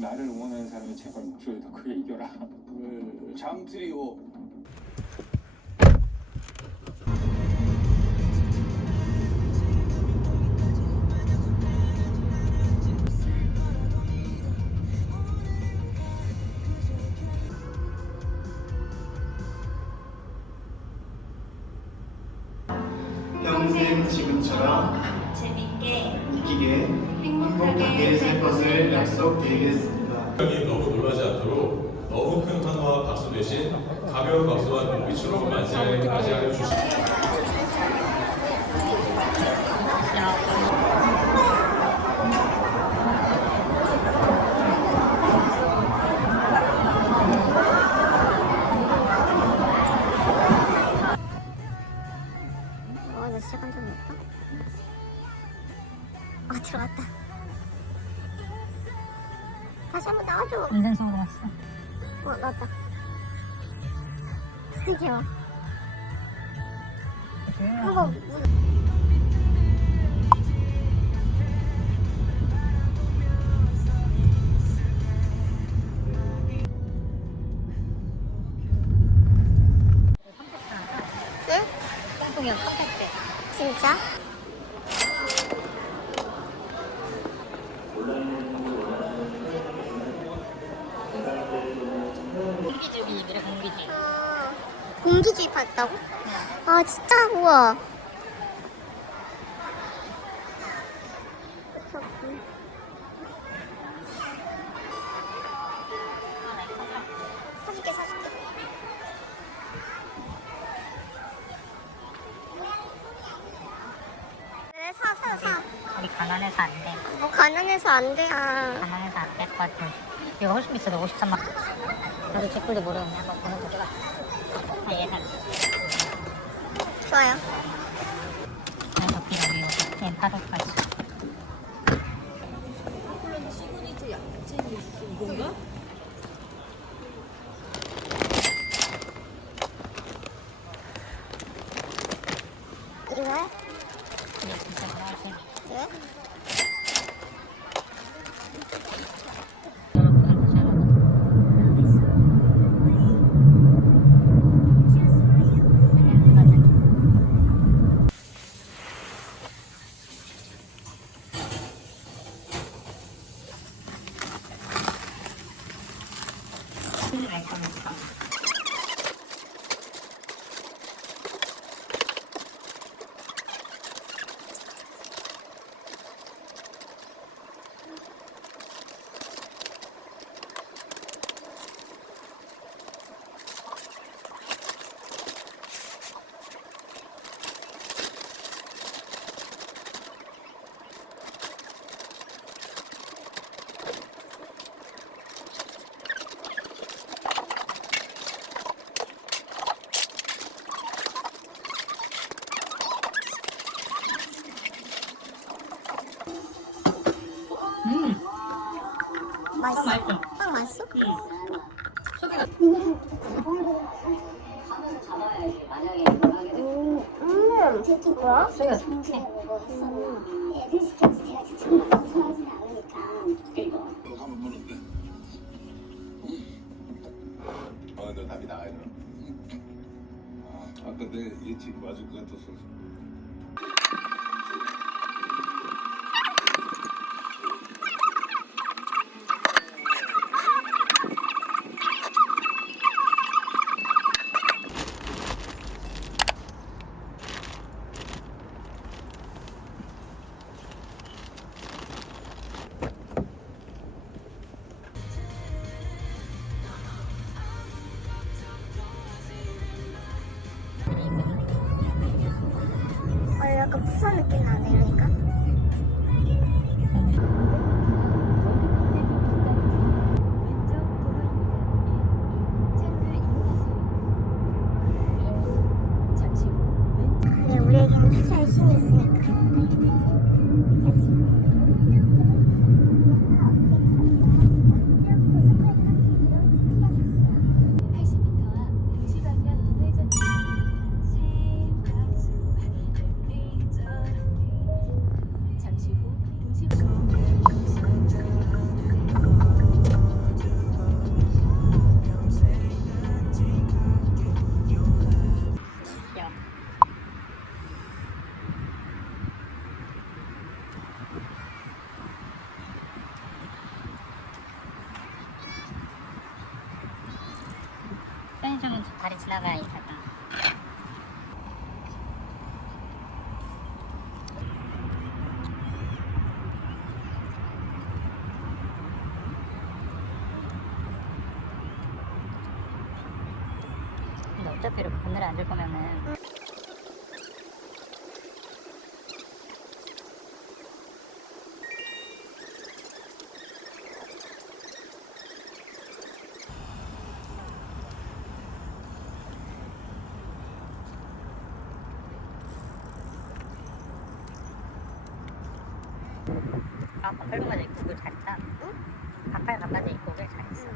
나를 응원하는 사람이 제발 목소리 더 크게 이겨라. 네, 네. 잠트리오 웃기게 행복하게 살 것을 약속드리겠습니다. 너무 놀라지 않도록 너무 큰 환호와 박수 대신 가벼운 박수와 눈빛으로 맞이하여 맞이하여 주시기 인생성으로 왔어. 어. 한번 네? 똥이랑 카페 때. 진짜? 공기주의들의 공기주의. 아, 공기주의 봤다고? 아 진짜? 우와 그렇군. 사줄게 사줄게 그래 사사사 우리 가난해서 안 돼. 뭐 가난해서 안 돼. 아, 가난해서 안 될 것 같아. 이거 훨씬 비싸다. 53만 원. 나도 댓글도 모르겠네. 한번 보는 거 해봤어. 아, 예산. 좋아요. 그래서 비싸게 이거. 얘는 8호까지. Gracias. 맛있어? 빵 맛있어? 음, 음, 저기 뭐야? 소리가 좋지. 너 한번 보는데 어, 너 답이 나와야 돼. 아, 아까 내 예측 맞을 것 같아서 지나가야 이탈까. 근데 어차피 이렇게 그늘에 앉을 거면은 아, 반팔 반바지 입고 오길 잘했다. 응? 반팔 반바지 입고 오길 잘했어.